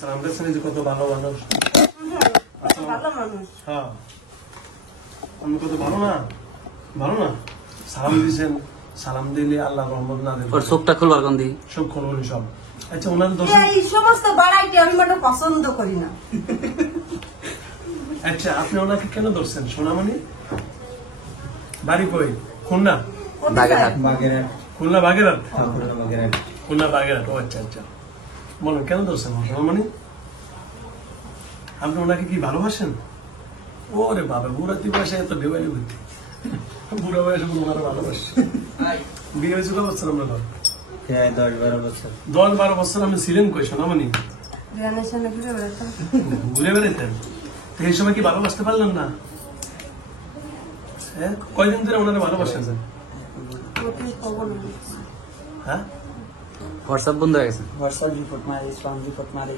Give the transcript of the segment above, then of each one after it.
সালাম দিয়েছেন যে কত ভালো মানুষ। ভালো মানুষ। হ্যাঁ আমি কত ভালো না, ভালো না। সালাম দিয়েছেন, সালাম দিলে আল্লাহ রহমত না দেন। ওর চোখটা খুলবার কোন দিকে? সব খুলবেন সব। আচ্ছা ওনার দোষ। এই সমস্ত বাড়াইটি আমি মোটেও পছন্দ করি না। আচ্ছা আপনি ওনাকে কেন ধরছেন? সোনামণি বাড়ি কই? খুলনা? বাগেরহাট। খুলনা বাগেরহাট? খুলনা বাগেরহাট। ও আচ্ছা আচ্ছা, বলেন কেন ধরছেন সোনামণি? আপনি ওনাকে কি ভালোবাসেন? ওরে বাবা, বুড়াতি বয়সে এত ডেবালি বুদ্ধি। বুড়া বয়সে ওনারা ভালোবাসে। বিয়ে হয়েছে কত বছর? আমরা 10-12 বছর। 10-12 বছর আপনি ছিলেন কই সোনামণি? রিয়ানের সামনে ঘুরে বেড়াতাম। ঘুরে বেড়াইতেন? তো এই সময় কি ভালোবাসতে পারলেন না? হ্যাঁ, কয়দিন ধরে ওনারা ভালোবাসেন? প্রতি খবর হ্যাঁ, হোয়াটসঅ্যাপ বন্ধ হয়ে গেছে। হোয়াটসঅ্যাপ রিপোর্ট মারি, স্পাম রিপোর্ট মারি,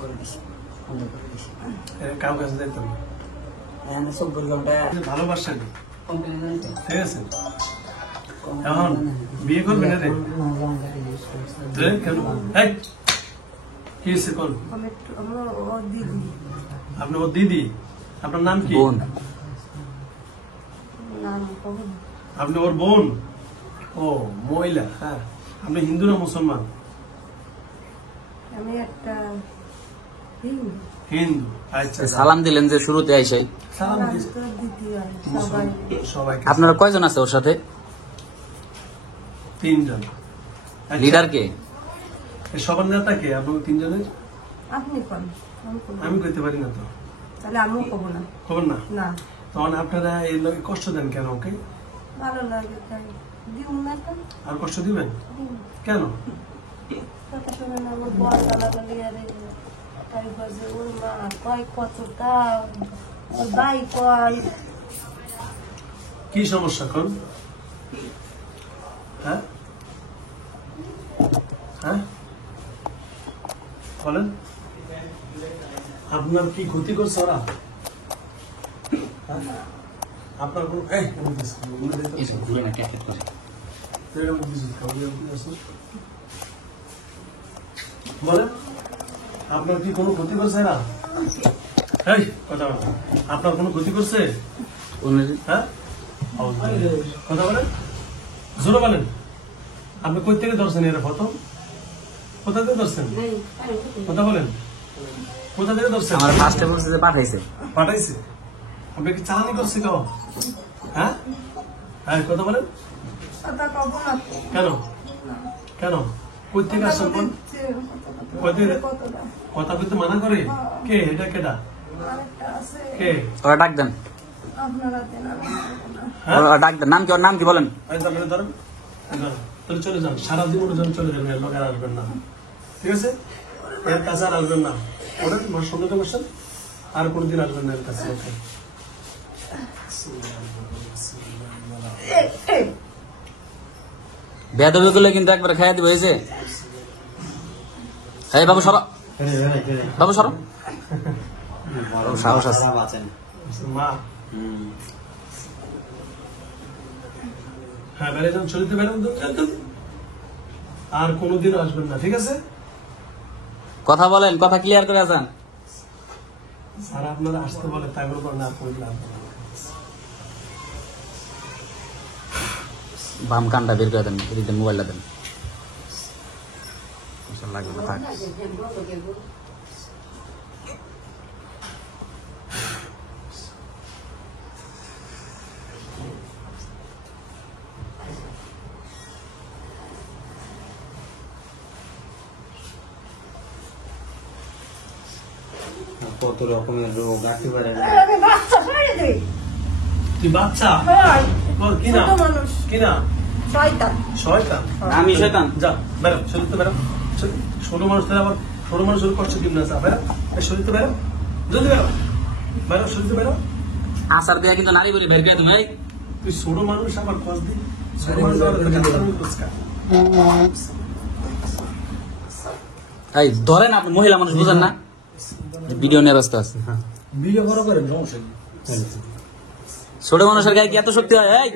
করে দিছি, বন্ধ করে দিছি। কাউ কাছে যাইতেন না? এখানে 24 ঘন্টা ভালোবাসেন, কোম্পানি জানি তো। ঠিক আছে। এখন বিয়ে করবেন রে? কেন? এই, কি হয়েছে কোন? আমরা ওর দিদি। আপনি ওর দিদি? আপনার নাম কি? বোন। নাম খবর আপনি ওর বোন? ও মহিলা। হ্যাঁ, আপনি হিন্দু না মুসলমান? আমি একটা হিন্দু। হিন্দু। আচ্ছা, সালাম দিলেন যে শুরুতে আইসাই। সালাম দিস- তোর দিদি আর সবাই মুসলমান সবাইকে। আপনারা কয়জন আছে ওর সাথে? 3 জন। আচ্ছা, লিডার কে? এই সবার নেতা কে? আপনার 3 জনের? আপনি কোন? আমি কোন? আমি কইতে পারি না তো। তাহলে আমিও কবো না। খবর না? না তখন আপনারা এই লোকে কষ্ট দেন কেন? ওকে ভালো লাগে তাই দিব না তো। আর কষ্ট দিবেন কেন? কথা শুনে না আমার বল গালাগালি আর তাই বাজে ওর মা কয় কতটা ওর ভাই কয় কি সমস্যা কোন? হ্যাঁ হ্যাঁ বলেন, আপনার কি ক্ষতি করছে ওরা? হ্যাঁ? আপনার কোন এরকম কিছু বলেন, আপনার কি কোনো ক্ষতি করছে না? এই কথা বলেন, আপনার কোনো ক্ষতি করছে? হ্যাঁ কথা বলেন, জোরে বলেন। আপনি কই থেকে ধরছেন এর প্রথম? কোথা থেকে ধরছেন? কথা বলেন, কোথা থেকে ধরছেন? আমার ফার্স্টে বলছে যে পাঠাইছে। পাঠাইছে? আপনি কি চালানি করছে কেউ? হ্যাঁ হ্যাঁ কথা বলেন। কথা কবো না। কেন কেন? কই থেকে আসছেন? কোন কই থেকে? কতটা কথা বলতে মানা করে কে? এটা কেটা? আরেকটা আছে কে? ওরা ডাক দেন, আপনারা দেন আমি হ্যাঁ ওরা ডাক দেন। নাম কি? ওর নাম কি বলেন? এই ধরেন, ধরেন, ধরেন। তাহলে চলে যান, সারা জীবনের জন্য চলে যাবেন, এর লোক আর আসবেন না, ঠিক আছে? এর কাছে আর আসবেন না। ওরা আমার সঙ্গে তো বসেন, আর কোনদিন আসবেন না এর কাছে। ওকে বেয়াদবি করলে কিন্তু একবার খাইয়া দিবে। হয়েছে? এই বাবু সরো, বাবু সরো। সাহস আছে। মা হ্যাঁ বেড়ে যান, চলিতে বেড়ান, আর কোনদিন আসবেন না, ঠিক আছে? কথা বলেন, কথা ক্লিয়ার করে আছেন। স্যার আপনারা আসতে বলে তাই বলবো না করলাম। বাম কানটা বের করে দেন, এদিকে মোবাইলটা দেন। লাগবে না, থাক। কত রকমের রোগ একেবারে আমি বাচ্চা ছেড়ে দেই তুই বাচ্চা? হয় বল কি না? ছোট মানুষ কি না? শয়তান শয়তান? আমি শয়তান? যা বেরো, চলিতে বেরো। ছোট মানুষ তাহলে আবার ছোট মানুষের কষ্ট দিব না। যা বেরো, শরীরতে বেরো, জলদি বেরো, বেরো, শরীরতে বেরো। আসার দেয়া কিন্তু নারী বলে বের করে দেবে। তুই ছোট মানুষ আবার কষ্ট দিবি? ছোট মানুষ আবার পুরস্কার। এই ধরেন, আপনি মহিলা মানুষ বুঝেন না? ভিডিও নিয়ে ব্যস্ত আছে। বিয়ে বড় করেন, সমস্যা কি? ছোট মানুষের গায়ে কি এত শক্তি হয়? এই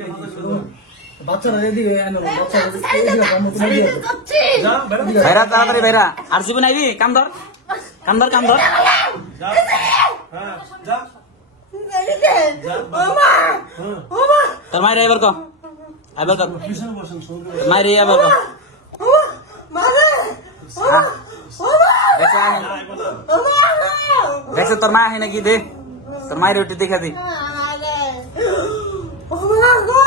বাচ্চারা এদিকে এনো বাচ্চারা এদিকে যাচ্ছি যা বেড়া ভাইরা তাড়াতাড়ি ভাইরা আর জীবন আইবি কাম ধর যা হ্যাঁ যা ওমা হ্যাঁ ওমা তোর মায়ের এবার কো আইবার কর পিছনে বসেন শুনুন মায়ের এবার কো ওমা মারে ওমা ওমা দেখছ তোর মা হয় নাকি দে তোর মায়ের ওটি দেখা দি ওমা গো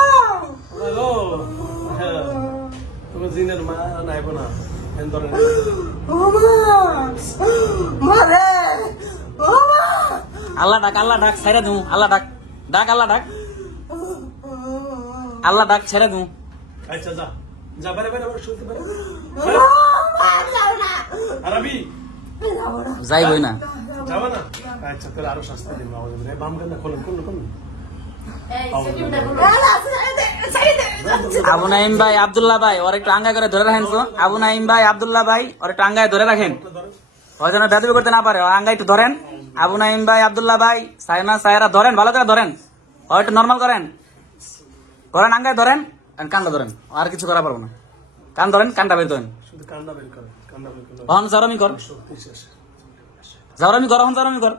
হ্যালো তুমি জিনের মা নাইবো না এন ধরে ওমা মারে ওমা আল্লাহ ডাক ছেড়ে দু আল্লাহ ডাক আল্লাহ ডাক ছেড়ে দু আচ্ছা যা যা বেরে বেরে শুনতে পারে যাওনা আরবি যাইবই না যাবে না আচ্ছা তাহলে আরো শাস্তি দিন আমাদের বাম কান্না খোলেন কোন আবু নাইম ভাই আব্দুল্লাহ ভাই ওর একটু আঙ্গায় করে ধরে রাখেন তো আবু নাইম ভাই আব্দুল্লাহ ভাই ওর একটু আঙ্গায় ধরে রাখেন ওই জন্য দাদু করতে না পারে ওর আঙ্গায় একটু ধরেন আবু নাইম ভাই আব্দুল্লাহ ভাই সায়রা ধরেন ভালো করে ধরেন ও একটু নর্মাল করেন আঙ্গায় ধরেন কানটা ধরেন আর কিছু করা পারবো না কান ধরেন কানটা বের করেন শুধু কান্না বের করে অহন জারমি কর শক্তি শেষ অহন জারমি কর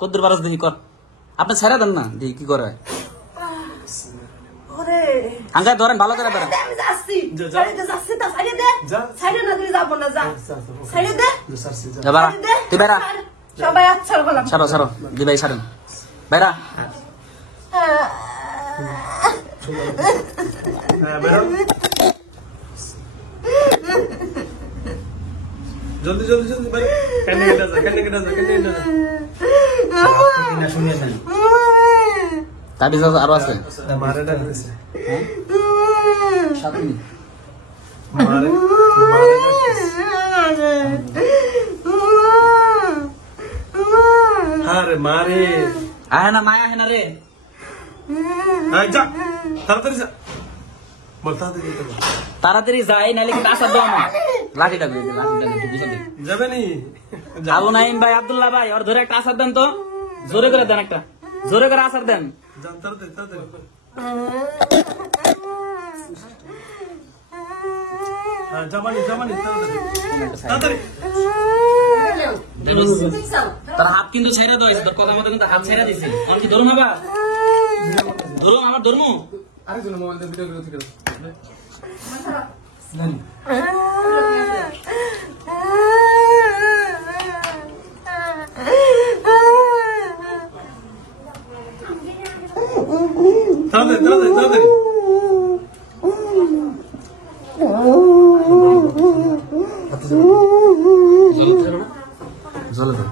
কদ্দুর বারস দেখি কর আপনি ছেড়ে দেন না দেখি কি করে ওরে আঙ্গায় ধরেন ভালো করে ধরেন আমি যাচ্ছি যা। সাইডে যাচ্ছি তা সাইডে দে যা। সাইডে না দিলে যাবো না যা সাইডে দে যা বাড়া সাইডে দে তুই বেড়া সবাই আচ্ছা বললাম সারো দি ভাই সারেন বেড়া হ্যাঁ বেরো জলদি বেরো কেন কেটে যা তাবিজ আরো আছে মারে ডাকতেছে সাত মিনিট মারে আরে মারে আহে না মায়া আহে না রে যা তাড়াতাড়ি যা বল তাড়াতাড়ি যেতে বল। তাড়াতাড়ি যাই নাহলে কিন্তু আসার দেওয়া না লাঠিটা দিয়ে দে একটু বুঝে দে যাবে নি আবু নাইম ভাই আব্দুল্লাহ ভাই ওর ধরে একটা আসার দেন তো জোরে করে দেন একটা জোরে করে আসার দেন যান তাড়াতাড়ি হ্যাঁ যাবানি তাড়াতাড়ি তার হাত কিন্তু ছেড়ে দেওয়া হয়েছে তোর কথা মতো কিন্তু হাত ছেড়ে দিছে আমার কি ধরুন আবার ধরুন আমার ধর্ম তাড়াতাড়ি জলে ধর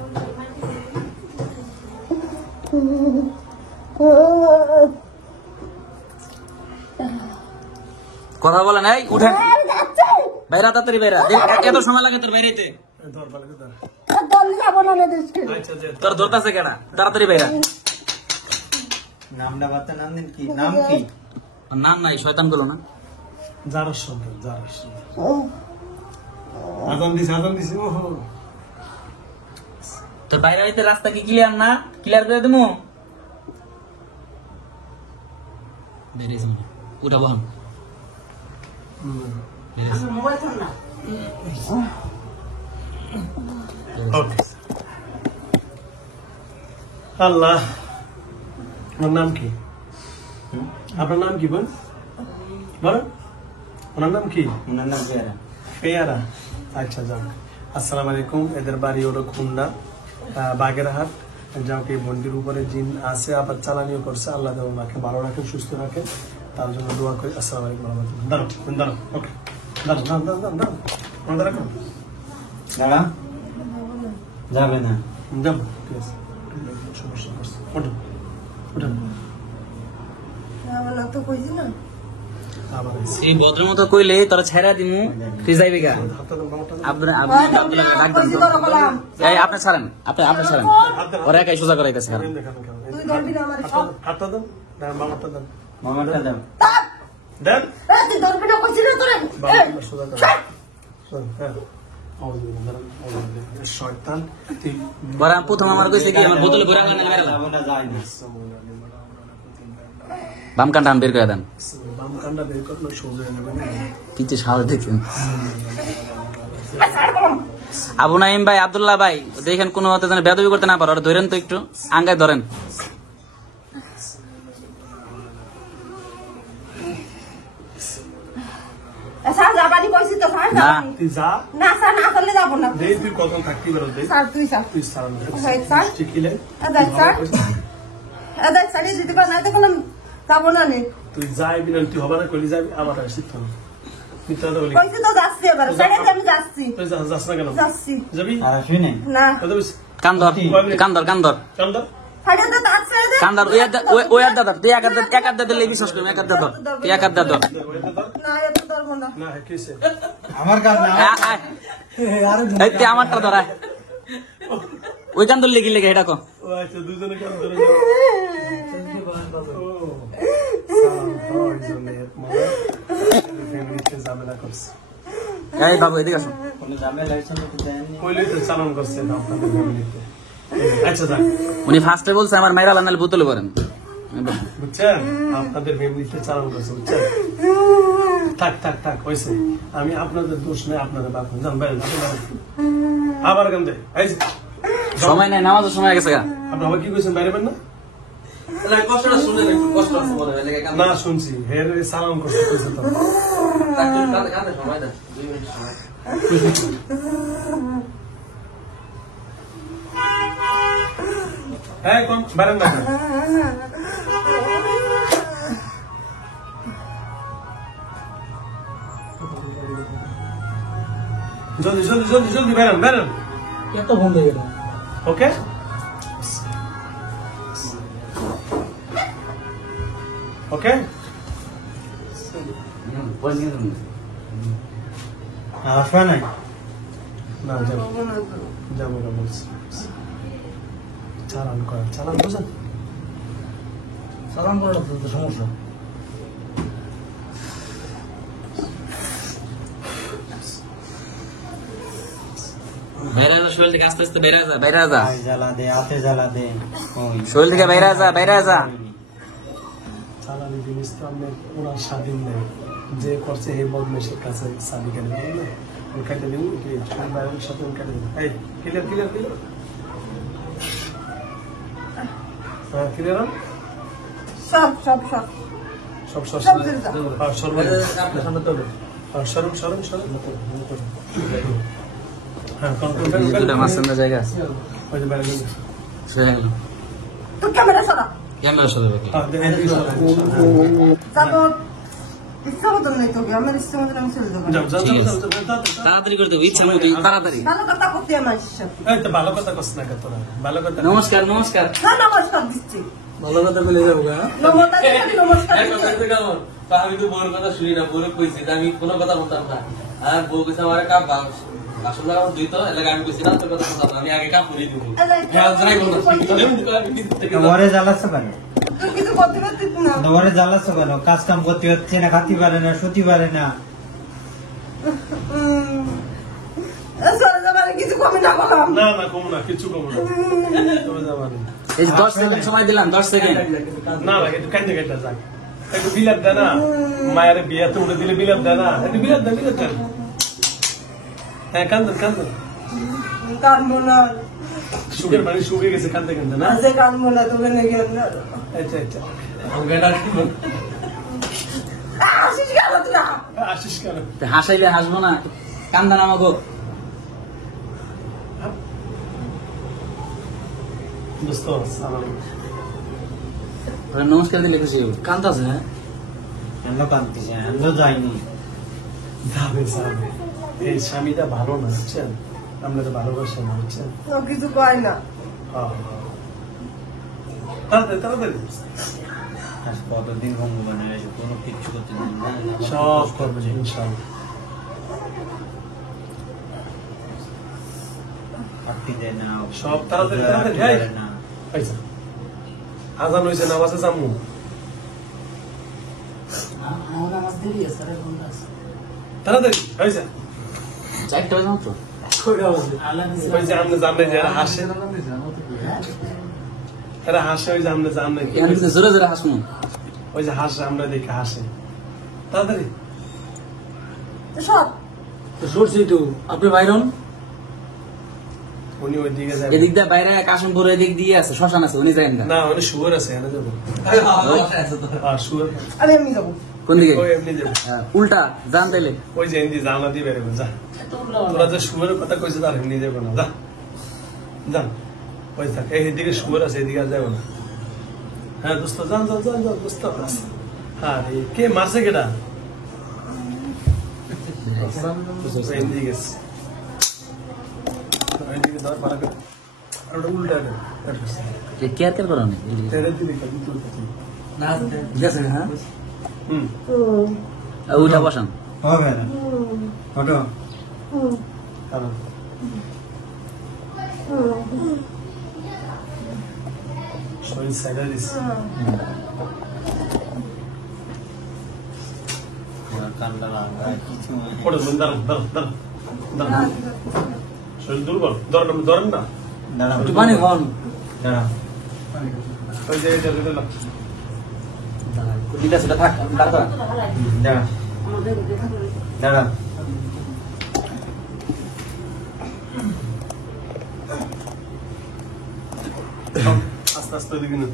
কথা বলেন এই উঠেন বাইরা তাড়াতাড়ি বাইরা এত সময় লাগে তোর বাইরেতে ধর ভালো করে ধর। দল যাবো না দেশকে আচ্ছা যে তোর ধরতাছে কেডা তাড়াতাড়ি বাইরা নামটা বার্তা নাম দিন কি নাম কি নাম নাই শয়তান গুলো না জারস সন্তান জারস আজান দিছি ওহো তোর বাইরে হইতে রাস্তা কি ক্লিয়ার না ক্লিয়ার করে দেবো বেরিয়েছে উঠা বহন মোবাইল ফোন না ওকে আল্লাহ ওনার নাম কি আপনার নাম কি বল বলেন ওনার নাম কি ওনার নাম পেয়ারা পেয়ারা আচ্ছা যাক আসসালামু আলাইকুম এদের বাড়ি হলো খুলনা বাগেরহাট যাকে বন্ডির উপরে জিন আছে আবার চালানিও করছে আল্লাহ ওনাকে ভালো রাখেন সুস্থ রাখেন তার জন্য দোয়া করি আসসালামু আলাইকুম রহমতুল্লাহ দাঁড়াও ওকে দাঁড়াও রাখো দাঁড়া যাবে না যাবো ঠিক আছে সমস্যা করছে ওঠো না তো কইছি না আবার এই ভদ্র মতো কইলে তোরা ছেড়া দিমু তুই যাইবি গা হাতটা দাও বাবাটা আব্দুল্লাহ এই আপনি ছাড়েন আপনি ছাড়েন ওরা একাই সোজা করাইতেছে দেখানো কেন তুই ধরবি না আমার সব হাতটা দাও বাবাটা দাও মামাটা দাও দেন তুই ধরবি না কইছি না তোরে বাবাটা সোজা করো হ্যাঁ শয়তান তুই বড় প্রথম আমার কইছে কি আমার বোতলে ভরে আনলা না মেরালা মামাটা যায় না বাম কানটা বের করে দেন। বাম কানটা বের করলো সোজা নেবেন। কি যে সাহস দেখছেন। আবু নাইম ভাই, আব্দুল্লাহ ভাই, দেখেন কোনো হতে যেন বেদবি করতে না পারো, ওরা ধরেন তো একটু, আঙ্গায় ধরেন। স্যার যাবানি কইছি তো স্যার না। যাবানি। তুই যা না স্যার না করলে যাবো না। দেই তুই কত থাকতি বেরো দে স্যার তুই স্যার তুই সালাম দে হয় স্যার ঠিক কিলে এদাই স্যার এদাই স্যার দিতে পার না তো কোনো যাবো না নে। তুই যাই বিনা তুই হবে না কইলি যাবি আমার আসিত তো মিথ্যা কথা বলি কইছি তো যাচ্ছি এবার স্যার আমি যাচ্ছি তুই যাস না কেন যাচ্ছি যাবি আর শুনে না কত বেশি কান ধর, কান ধর, কান ধর, কাম দা সাইডে তো যাচ্ছে কান ধর। ওই আড্ডা ধর, তুই এক আড্ডা দিলে বিশ্বাস করবি, এক আড্ডা ধর, তুই এক আড্ডা ধর। না এত ধরবো না। না কিসে আমার কাজ না এই তুই আমারটা ধর, আয়। ওই কান ধরলে কি লেগে এটা কো। ও আচ্ছা দুজনে কাম ধরে যাও ও সালাম হয় জন্য মানে ফ্যামিলিতে ঝামেলা করছে এই বাবু এদিকে আসো। কোনো ঝামেলা হইছে না তো জানি কইলে তো চালান করছে না আপনাদের ফ্যামিলিতে আচ্ছা যাক উনি ফার্স্টে বলছে আমার মাইরা লানালে বোতলে করেন। বুঝছেন আপনাদের ফ্যামিলিতে চালান করছে বুঝছেন থাক থাক থাক হয়েছে আমি আপনাদের দোষ নেই আপনাদের বাপ জান বাইরে আবার কেন দেয় সময় নাই, নামাজের সময় গেছে গা। আপনি আবার কি কইছেন বাইরে না কষ্টটা শুনলে একটু কষ্ট আছে মনে হয়, না শুনছি হের সালাম করছে কইছে তো সময় দেন 2 মিনিট সময়। হ্যাঁ কোন বাইরে না জলদি জলদি জলদি জলদি বেরান বেরান কত ফোন দেবে না ওকে ওকে আসবে না না যাবো যাবো না বলছি চালান করেন চালান বুঝেন সালাম করলে তো সমস্যা বাইরে যা, শরীর থেকে আস্তে আস্তে বাইরে যা, বাইরে যা, আই জ্বালা দে হাতে জ্বালা দে ওই শরীর থেকে বাইরে যা, বাইরে যা। চালানি জিনিস তো আপনার ওরা স্বাধীন নেই যে করছে এই বদমেশের কাছে সাদি কেন ওই কাটে দিন বাইরের সাথে ওই কাটে দিন এই ক্লিয়ার ক্লিয়ার ক্লিয়ার হ্যাঁ ক্লিয়ার সব সব সব সব সব সব ছেড়ে দাও। সরম সরম সরম হ্যাঁ কন্ট্রোল দুটা মাঝখানে জায়গা আছে, ওই যে বাইরে শুয়ে গেল। তো ক্যামেরা সরা ক্যামেরা সাথে বাকি। যাবো ইচ্ছা মতন নাই তোকে আমার ইচ্ছা মতন আমি চলে যাবো যাও যাও ঠিক যাও আছে। যাও তাড়াতাড়ি করতে হবে, ইচ্ছা মতো তাড়াতাড়ি। ভালো কথা করতে আমার ইচ্ছা এই তো ভালো কথা কস না তোরা ভালো কথা নমস্কার, নমস্কার। না নমস্কার দিচ্ছি ভালো কথা বলে যাবো গা নমস্কার নমস্কার দিচ্ছি। আমি তো বউর কথা শুনি না, বউর কইছি যে আমি কোনো কথা বলতাম না। আর বউ কইছে আমার কাপ বাসন লাগাবো দুই তো এলাকা, আমি কইছি না তোর কথা বলতাম না, আমি আগে কাপ করে দিব। হ্যাঁ যাই বল না, আমি কিছু থেকে তোমারে জ্বালাচ্ছ কেন তুই কিছু করতে পারছিস না তোমারে জ্বালাচ্ছ কেন কাজ কাম করতে হচ্ছে না খাতে পারে না শুতে পারে না চলে যাবার কিছু কমে না বললাম না না কম না কিছু কম না তোরা যাবা না এই যে 10 সেকেন্ড সময় দিলাম, 10 সেকেন্ড। না লাগে একটু কান্দে কান্দে যাক একটু বিলাপ দেয় না মায়ের বিয়াতে উঠে দিলে বিলাপ দেয় না একটু বিলাপ দেন বিলাপ দেন হ্যাঁ কান্দন কান্দন কানবো না সুখের বাড়ি শুকিয়ে গেছে কান্দে কান্দে না আজকে কানবো না তোকে নেগে আচ্ছা আচ্ছা আমাকে এটা কি বল? আসিস কেন তোরা আসিস কেন হাসাইলে হাসবো না, কান্দা নামাগো। দোস্ত সালাম নমস্কার দিলে খুশি হবো। কান্দাছে হ্যাঁ, এমন কান্তিছে এমন যাইনি যাবে যাবে এই স্বামীটা ভালো না বুঝছেন আমরা তো ভালোবাসা না বুঝছেন তো কিছু কয় না হ্যাঁ তাড়াতাড়ি তাড়াতাড়ি আজ কতদিন ভঙ্গবান হয়েছে কোনো কিচ্ছু করতে জানি না সব করবে ইনশাআল্লাহ হাঁটতে দেয় না সব তাড়াতাড়ি তাড়াতাড়ি হাঁটতে এই পারে না আচ্ছা আজান হয়েছে নামাজে যাবো তাড়াতাড়ি হয়েছে 4টা বাজে মাত্র। ওই যে আমনে জানলে যারা হাসে এরা হাসে ওই যে আমনে জানলে এখানে কিন্তু জোরে জোরে হাসমু। ওই যে হাসে, আমরা দেখে হাসে তাড়াতাড়ি। সব সরছি তো আপনি বাইরন উনি ওই দিকে যাবে এদিক দিয়ে বাইরে কাশিমপুর এদিক দিয়ে আছে শ্মশান আছে উনি যাবেন না না, উনি শুয়ার আছে, এনে যাবো। আর শুয়ার আমি এমনি যাবো। কোন দিকে ওই এমনি যাবে, উল্টা যান তাইলে ওই যে এমনি জানলা দিয়ে বেরোবে। যা, তোরা যে শুয়ারের কথা কইছে তার এমনি যাবো না। যা যান, ওই থাক, এইদিকে শুয়ার আছে, এদিকে আর যাবো না। হ্যাঁ দোস্ত, যান যান যান যান দোস্ত। হ্যাঁ কে মারছে কেটা? এমনি গেছে, এদিকে ধর ভালো করে, আর ওটা উল্টা দে। কেয়ার কেয়ার করা নেই তেরে দিবি কাটি তুলতে। গেছে হ্যাঁ হুম, উঠা বসান হবে না ফটো কারণ শরীর সাইডে দিস। ফটো ধরুন, দাঁড়ান দাঁড়ান দাঁড়ান দাঁড়ান, শরীর দুর্বল, ধরেন ধরেন না, একটু পানি খাওয়ান ওই যে এটা দিলাম। দিটা সেটা থাক দাঁড়া করা দাঁড়া, আস্তে আস্তে ওইদিকে না।